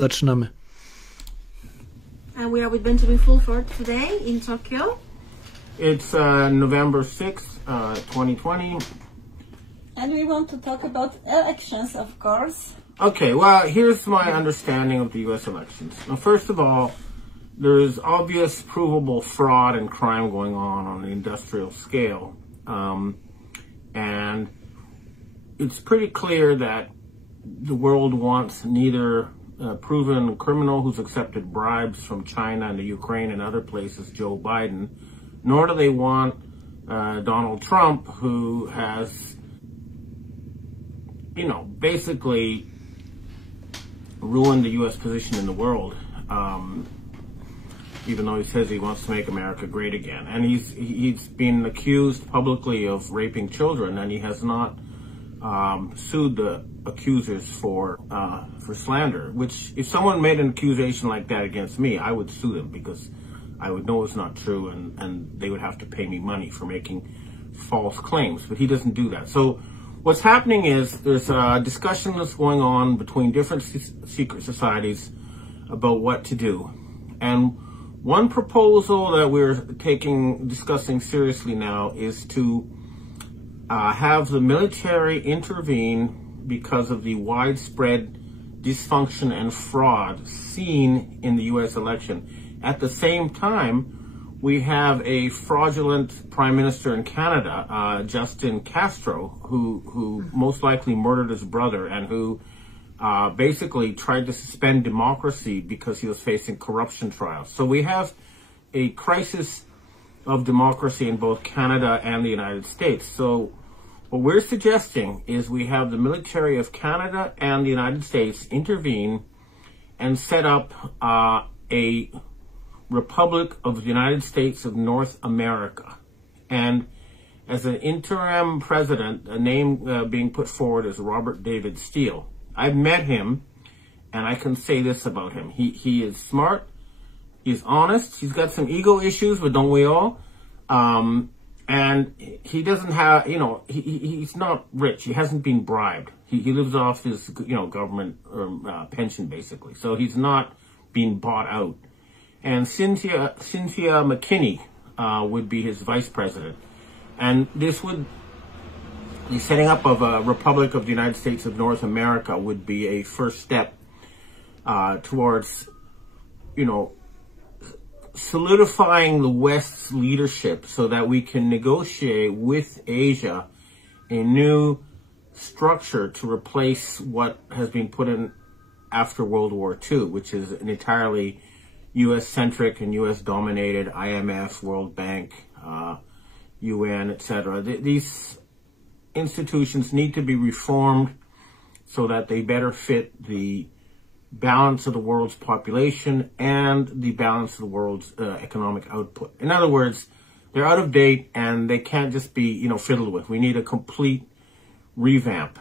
Zaczynamy. We are with Benjamin Fulford today in Tokyo. It's November 6th, 2020. And we want to talk about elections, of course. Okay, well, here's my understanding of the U.S. elections. Now, first of all, there is obvious, provable fraud and crime going on the industrial scale. And it's pretty clear that the world wants neither a proven criminal who's accepted bribes from China and the Ukraine and other places, Joe Biden, nor do they want Donald Trump, who has, basically ruined the U.S. position in the world, even though he says he wants to make America great again. And he's been accused publicly of raping children, and he has not sued the accusers for slander, which if someone made an accusation like that against me, I would sue them because I would know it's not true, and they would have to pay me money for making false claims. But he doesn't do that. So what's happening is there's a discussion that's going on between different secret societies about what to do. And one proposal that we're discussing seriously now is to have the military intervene because of the widespread dysfunction and fraud seen in the U.S. election. At the same time, we have a fraudulent prime minister in Canada, Justin Castro, who most likely murdered his brother and who basically tried to suspend democracy because he was facing corruption trials. So we have a crisis of democracy in both Canada and the United States. So what we're suggesting is we have the military of Canada and the United States intervene and set up a Republic of the United States of North America. And as an interim president, a name being put forward is Robert David Steele. I've met him, and I can say this about him. He is smart, he's honest, he's got some ego issues, but don't we all? And he doesn't have, he's not rich. He hasn't been bribed. He lives off his, government pension, basically. So he's not being bought out. And Cynthia McKinney would be his vice president. And this would, the setting up of a Republic of the United States of North America would be a first step towards, solidifying the West's leadership so that we can negotiate with Asia a new structure to replace what has been put in after World War II, which is an entirely U.S.-centric and U.S.-dominated IMF, World Bank, UN, etc. These institutions need to be reformed so that they better fit the balance of the world's population and the balance of the world's economic output. In other words, they're out of date and they can't just be, fiddled with. We need a complete revamp.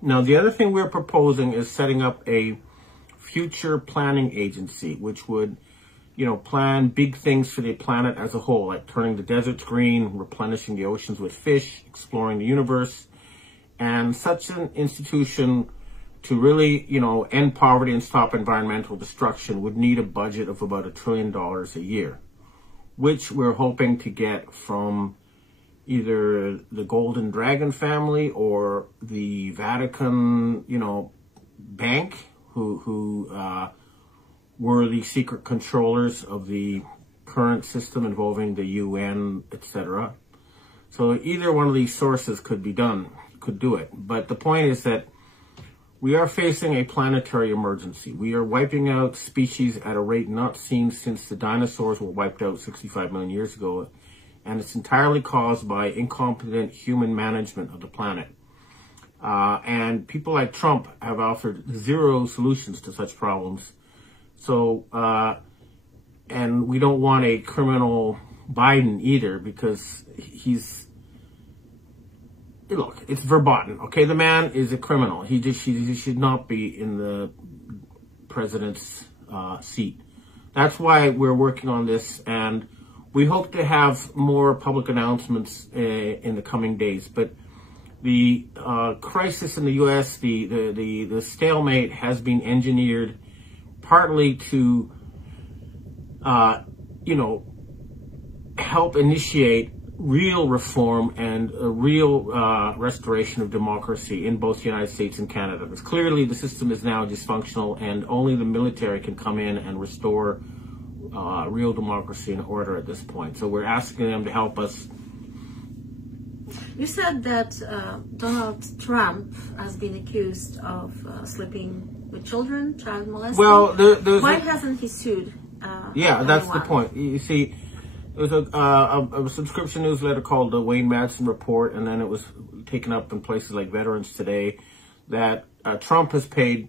Now, the other thing we're proposing is setting up a future planning agency, which would, plan big things for the planet as a whole, like turning the deserts green, replenishing the oceans with fish, exploring the universe. And such an institution to really, end poverty and stop environmental destruction would need a budget of about $1 trillion a year, which we're hoping to get from either the Golden Dragon family or the Vatican, bank, who were the secret controllers of the current system involving the UN, etc. So either one of these sources could do it. But the point is that we are facing a planetary emergency. We are wiping out species at a rate not seen since the dinosaurs were wiped out 65 million years ago. And it's entirely caused by incompetent human management of the planet. And people like Trump have offered zero solutions to such problems. So, and we don't want a criminal Biden either, because look, it's verboten, okay? The man is a criminal. He should not be in the president's seat. That's why we're working on this, and we hope to have more public announcements in the coming days. But the crisis in the U.S., the stalemate has been engineered partly to, help initiate real reform and a real restoration of democracy in both the United States and Canada. Because clearly the system is now dysfunctional, and only the military can come in and restore real democracy and order at this point. So we're asking them to help us. You said that Donald Trump has been accused of sleeping with children, child molesting. Well, why hasn't he sued? Yeah, that's the point. You see, there was a subscription newsletter called the Wayne Madsen Report, and then it was taken up in places like Veterans Today, that Trump has paid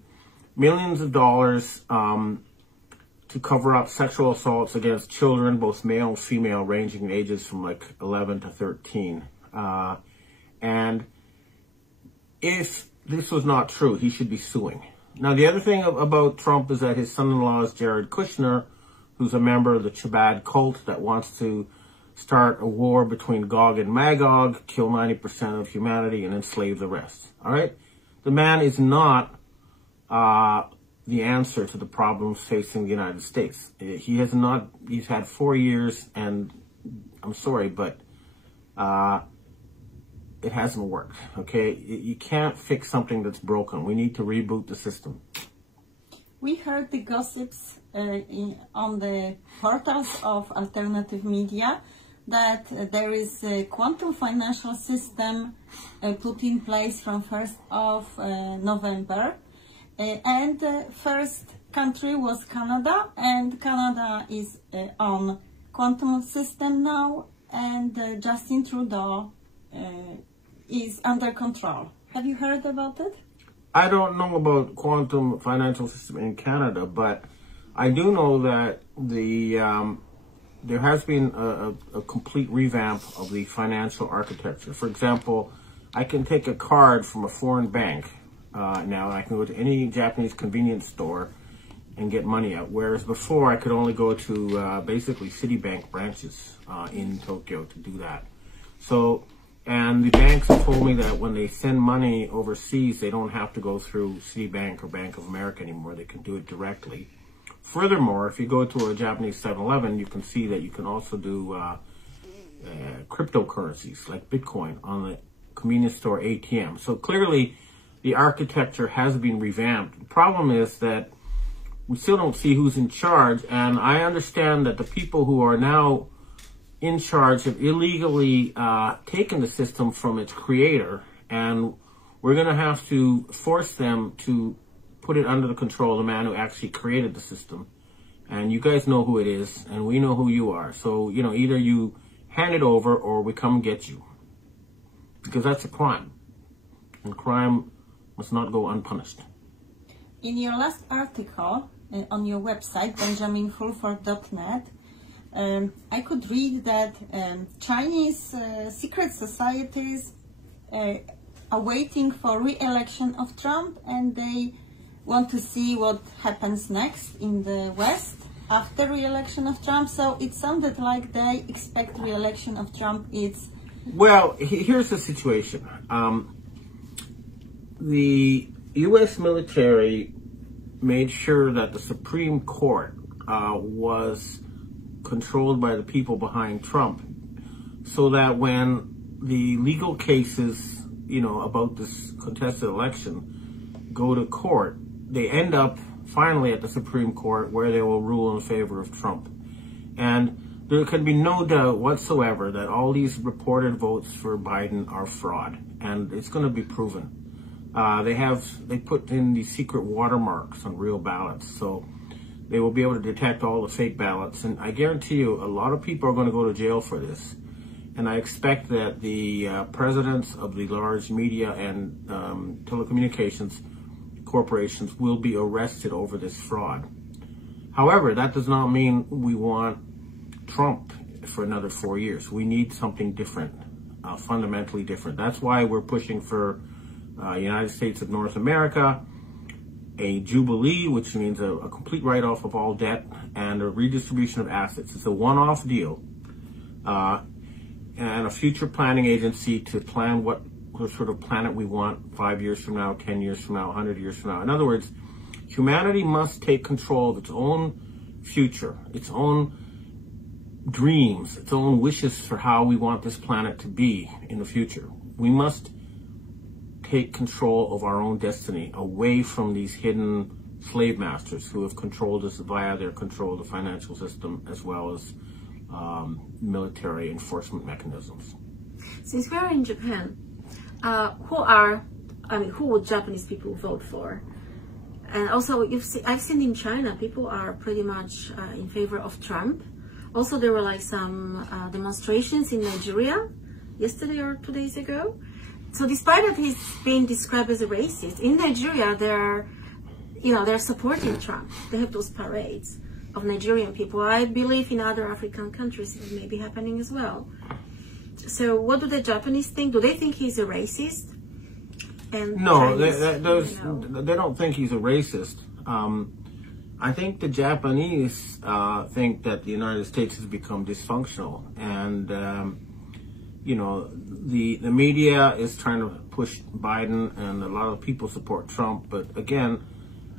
millions of dollars to cover up sexual assaults against children, both male and female, ranging in ages from like 11 to 13. And if this was not true, he should be suing. Now, the other thing about Trump is that his son-in-law is Jared Kushner, who's a member of the Chabad cult that wants to start a war between Gog and Magog, kill 90% of humanity, and enslave the rest. All right? The man is not the answer to the problems facing the United States. He has not. He's had 4 years, and I'm sorry, but it hasn't worked. Okay? You can't fix something that's broken. We need to reboot the system. We heard the gossips on the portals of alternative media that there is a quantum financial system put in place from 1st of November. And the first country was Canada, and Canada is on quantum system now, and Justin Trudeau is under control. Have you heard about it? I don't know about quantum financial system in Canada, but I do know that there has been a complete revamp of the financial architecture. For example, I can take a card from a foreign bank now. I can go to any Japanese convenience store and get money out, whereas before I could only go to basically Citibank branches in Tokyo to do that. So, and the banks have told me that when they send money overseas, they don't have to go through Citibank or Bank of America anymore. They can do it directly. Furthermore, if you go to a Japanese 7-Eleven, you can see that you can also do cryptocurrencies like Bitcoin on the convenience store ATM. So clearly, the architecture has been revamped. The problem is that we still don't see who's in charge, and I understand that the people who are now in charge have illegally taken the system from its creator, and we're going to have to force them to put it under the control of the man who actually created the system. And you guys know who it is, and we know who you are. So, you know, either you hand it over or we come and get you. Because that's a crime. And crime must not go unpunished. In your last article on your website, benjaminfulford.net, I could read that Chinese secret societies are waiting for re-election of Trump, and they want to see what happens next in the West after re-election of Trump. So it sounded like they expect re-election of Trump. Well, here's the situation. The U.S. military made sure that the Supreme Court was controlled by the people behind Trump, so that when the legal cases, you know, about this contested election go to court, they end up finally at the Supreme Court, where they will rule in favor of Trump. And there can be no doubt whatsoever that all these reported votes for Biden are fraud, and it's going to be proven. They put in these secret watermarks on real ballots, so they will be able to detect all the fake ballots. And I guarantee you, a lot of people are going to go to jail for this. And I expect that the presidents of the large media and telecommunications corporations will be arrested over this fraud. However, that does not mean we want Trump for another 4 years. We need something different, fundamentally different. That's why we're pushing for United States of North America, a jubilee, which means a complete write-off of all debt, and a redistribution of assets. It's a one-off deal, and a future planning agency to plan what sort of planet we want 5 years from now, 10 years from now, 100 years from now. In other words, Humanity must take control of its own future, its own dreams, its own wishes for how we want this planet to be in the future. We must take control of our own destiny away from these hidden slave masters who have controlled us via their control of the financial system as well as military enforcement mechanisms. Since we are in Japan, who would Japanese people vote for? And also, I've seen in China, people are pretty much in favor of Trump. Also, there were like some demonstrations in Nigeria yesterday or 2 days ago. So despite that he's being described as a racist, in Nigeria, they're supporting Trump. They have those parades of Nigerian people. I believe in other African countries it may be happening as well. So what do the Japanese think? Do they think he's a racist? And no, Chinese, they don't think he's a racist. I think the Japanese think that the United States has become dysfunctional, and the media is trying to push Biden, and a lot of people support Trump. But again,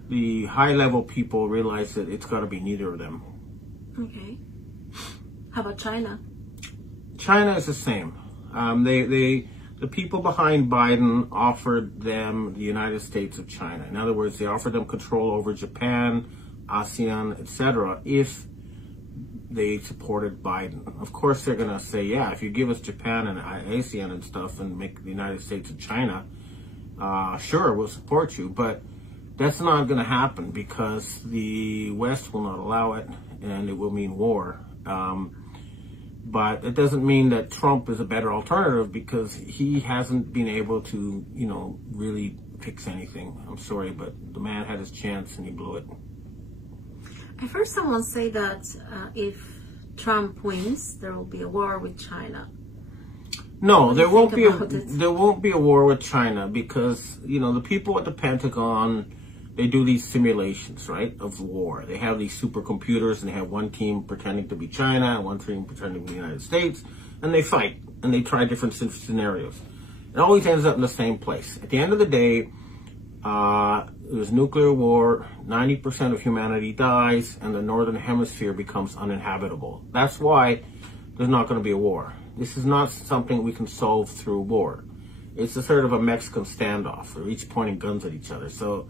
the high-level people realize that it's got to be neither of them. Okay. How about China? China is the same. The people behind Biden offered them the United States of China. In other words, they offered them control over Japan, ASEAN, etc., if they supported Biden. Of course, they're going to say, yeah, if you give us Japan and ASEAN and stuff and make the United States of China, sure, we'll support you. But that's not going to happen because the West will not allow it, and it will mean war. But it doesn't mean that Trump is a better alternative because he hasn't been able to, really fix anything. I'm sorry, but the man had his chance and he blew it. I've heard someone say that if Trump wins, there will be a war with China. No, there won't be a war with China because, the people at the Pentagon, they do these simulations, right, of war. They have these supercomputers, and they have one team pretending to be China and one team pretending to be the United States, and they fight, and they try different scenarios. It always ends up in the same place. At the end of the day, there's nuclear war, 90% of humanity dies, and the northern hemisphere becomes uninhabitable. That's why there's not going to be a war. This is not something we can solve through war. It's a sort of a Mexican standoff, where each pointing guns at each other. So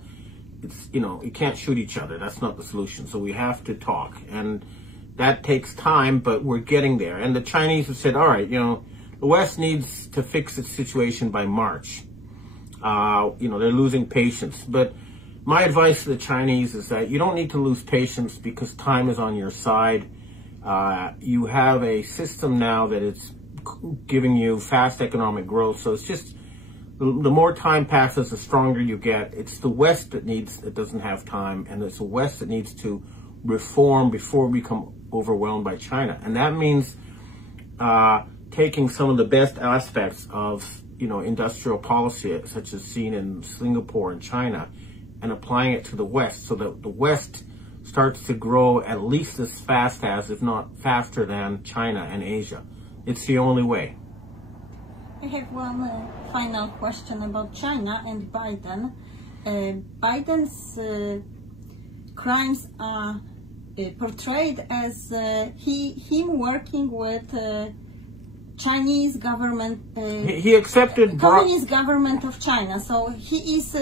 it's, you can't shoot each other. That's not the solution. So we have to talk. And that takes time, but we're getting there. And the Chinese have said, all right, the West needs to fix its situation by March. They're losing patience. But my advice to the Chinese is that you don't need to lose patience because time is on your side. You have a system now that it's giving you fast economic growth. So it's just, the more time passes, the stronger you get. It's the West that doesn't have time, and it's the West that needs to reform before we become overwhelmed by China. And that means taking some of the best aspects of, industrial policy, such as seen in Singapore and China, and applying it to the West so that the West starts to grow at least as fast as, if not faster than, China and Asia. It's the only way. I have one final question about China and Biden. Biden's crimes are portrayed as him working with Chinese government, he accepted Communist government of China. So he is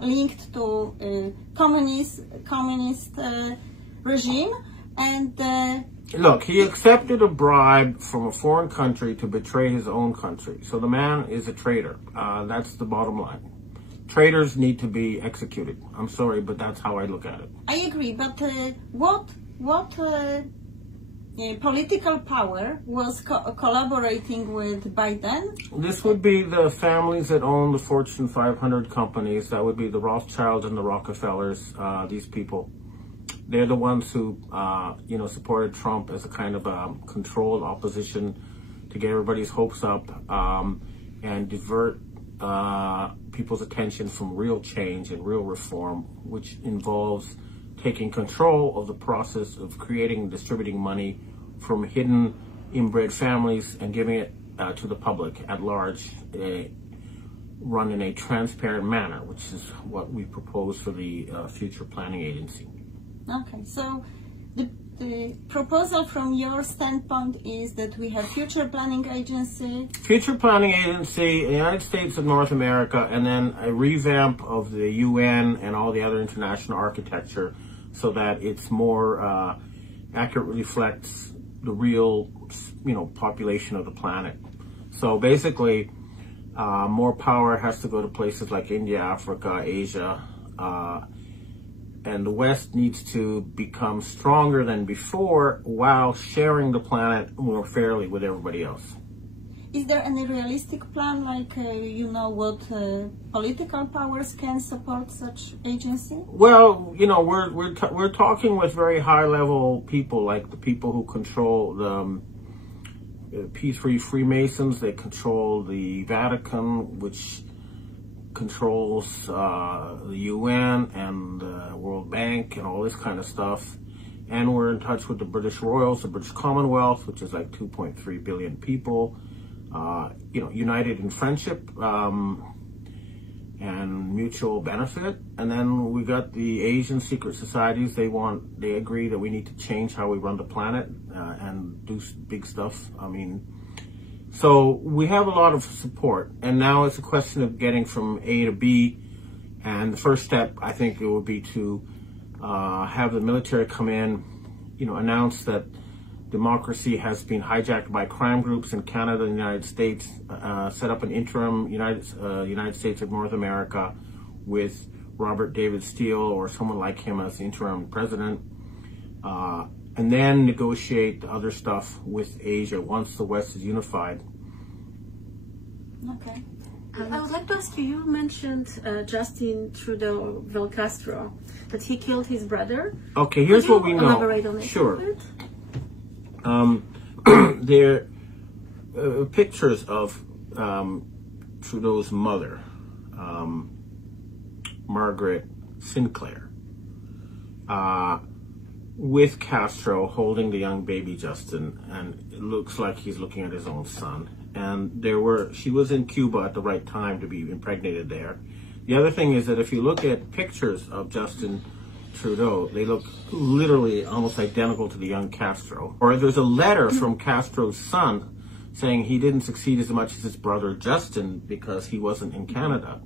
linked to communist regime, and look, he accepted a bribe from a foreign country to betray his own country. So the man is a traitor. That's the bottom line. Traitors need to be executed. I'm sorry, but that's how I look at it. I agree, but what political power was collaborating with Biden? This would be the families that own the Fortune 500 companies. That would be the Rothschilds and the Rockefellers, these people. They're the ones who, supported Trump as a kind of controlled opposition to get everybody's hopes up and divert people's attention from real change and real reform, which involves taking control of the process of creating and distributing money from hidden inbred families and giving it to the public at large. run in a transparent manner, which is what we propose for the future planning agency. Okay, so the proposal from your standpoint is that we have future planning agency. Future planning agency, the United States of North America, and then a revamp of the UN and all the other international architecture so that it's more accurately reflects the real, population of the planet. So basically, more power has to go to places like India, Africa, Asia, and the West needs to become stronger than before while sharing the planet more fairly with everybody else. Is there any realistic plan, like what political powers can support such agency? Well, we're talking with very high-level people, like the people who control the peace-free Freemasons. They control the Vatican, which controls the UN and the World Bank and all this kind of stuff. And we're in touch with the British Royals, the British Commonwealth, which is like 2.3 billion people, united in friendship and mutual benefit. And then we got the Asian secret societies. They agree that we need to change how we run the planet and do big stuff. So we have a lot of support, and now it's a question of getting from A to B. And the first step, I think, it would be to have the military come in, announce that democracy has been hijacked by crime groups in Canada and the United States, set up an interim United States of North America with Robert David Steele or someone like him as the interim president, and then negotiate other stuff with Asia once the West is unified. Okay. I would like to ask you, you mentioned Justin Trudeau Castro, that he killed his brother. Okay, here's what we know. Elaborate on it? Sure. There are pictures of Trudeau's mother, Margaret Sinclair, with Castro holding the young baby Justin, and it looks like he's looking at his own son. And she was in Cuba at the right time to be impregnated there. The other thing is that if you look at pictures of Justin Trudeau, they look literally almost identical to the young Castro. Or there's a letter from Castro's son saying he didn't succeed as much as his brother Justin because he wasn't in Canada.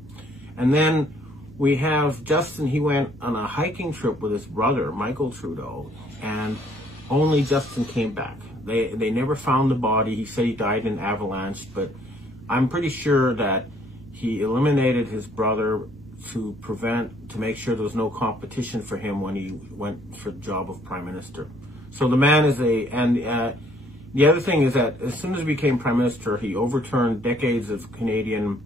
And then we have Justin, he went on a hiking trip with his brother, Michael Trudeau, and only Justin came back. They never found the body. He said he died in an avalanche, but I'm pretty sure that he eliminated his brother to make sure there was no competition for him when he went for the job of prime minister. So the man is the other thing is that as soon as he became prime minister, he overturned decades of Canadian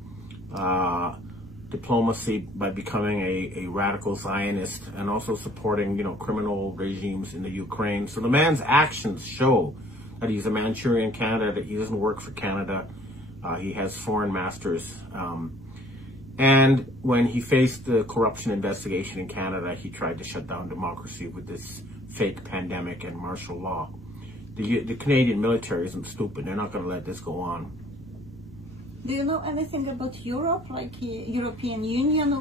diplomacy by becoming a radical Zionist and also supporting, criminal regimes in the Ukraine. So the man's actions show that he's a Manchurian candidate, that he doesn't work for Canada. He has foreign masters. And when he faced the corruption investigation in Canada, he tried to shut down democracy with this fake pandemic and martial law. The Canadian military isn't stupid. They're not going to let this go on. Do you know anything about Europe, like European Union?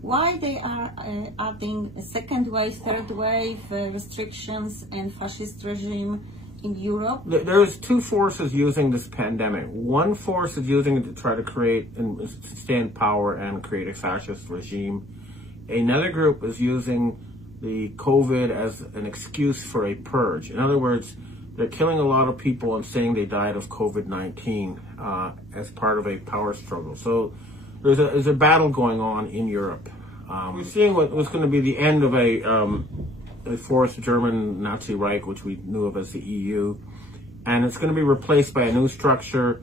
Why they are adding a second wave, third wave restrictions and fascist regime in Europe? There's two forces using this pandemic. One force is using it to try to create and stay in power and create a fascist regime. Another group is using the COVID as an excuse for a purge. In other words, they're killing a lot of people and saying they died of COVID-19 as part of a power struggle. So there's a battle going on in Europe. We're seeing what was going to be the end of a fourth German Nazi Reich, which we knew of as the EU. And it's going to be replaced by a new structure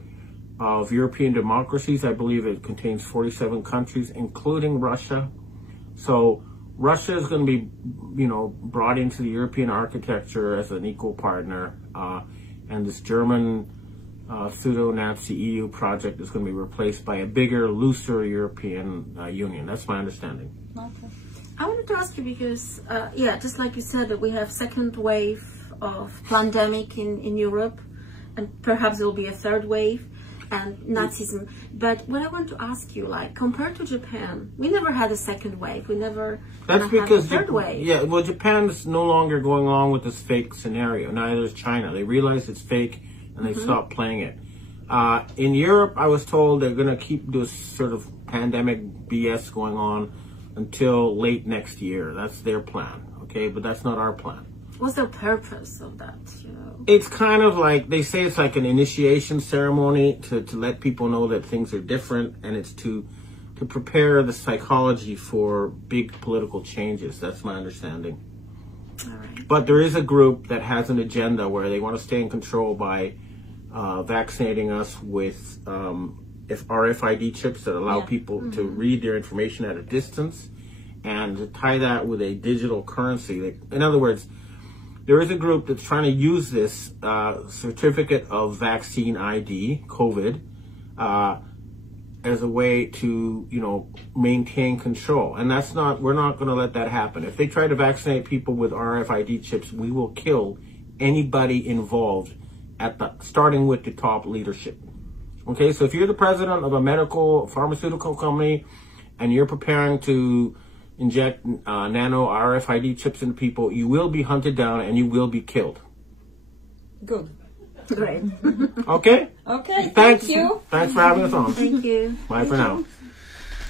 of European democracies. I believe it contains 47 countries, including Russia. So Russia is going to be, brought into the European architecture as an equal partner, and this German pseudo-Nazi EU project is going to be replaced by a bigger, looser European Union. That's my understanding. Okay. I wanted to ask you because, just like you said, that we have second wave of pandemic in Europe, and perhaps there will be a third wave. and Nazism. But what I want to ask you, like, compared to Japan, we never had a second wave. We never That's had because a third wave. Yeah, well, Japan is no longer going along with this fake scenario. Neither is China. They realize it's fake and they stopped playing it. In Europe, I was told they're going to keep this sort of pandemic BS going on until late next year. That's their plan, okay? But that's not our plan. What's the purpose of that? You know? It's kind of like, they say it's like an initiation ceremony to let people know that things are different, and it's to prepare the psychology for big political changes. That's my understanding. All right. But there is a group that has an agenda where they want to stay in control by vaccinating us with RFID chips that allow people to read their information at a distance, and to tie that with a digital currency. In other words, there is a group that's trying to use this certificate of vaccine ID, COVID, as a way to, maintain control. And we're not going to let that happen. If they try to vaccinate people with RFID chips, we will kill anybody involved starting with the top leadership. Okay, so if you're the president of a medical pharmaceutical company and you're preparing to inject nano RFID chips into people, you will be hunted down and you will be killed. Good. Great. Okay? Okay, Thanks. thank you. Thanks for having us on. Thank you. Bye for now.